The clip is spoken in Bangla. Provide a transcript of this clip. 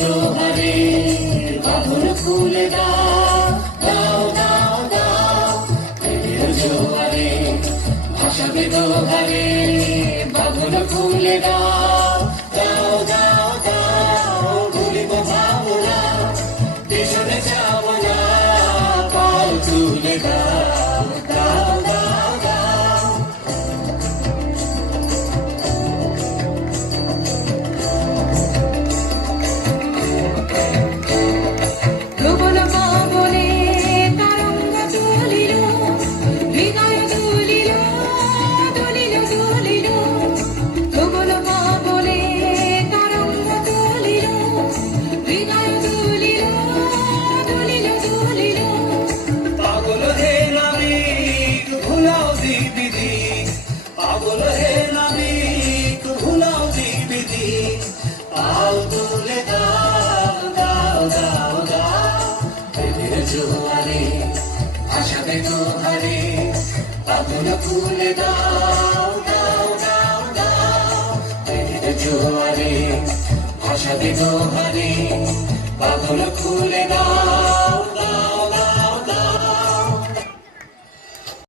দোহারে বাঁধন খুলে দাও দাও দাও দাও প্রেমের জোয়ারে ভাসাবে দোহারে বাঁধন খুলে দাও দাও দাও দাও ভুলিব ভাবনা পেছনে যাব না পাও তুলে দাও দাও দাও দাও পাগল হে নাবিক ভুলাও দিবিদি পাও তুলে দাও দাও দাও দাও প্রেমের জোয়ারে ভাসাবে দোহারে পাগল খুলে দাও দাও দাও দাও প্রেমের জোয়ারে ভাসাবে দোহারে পাগল খুলে দাও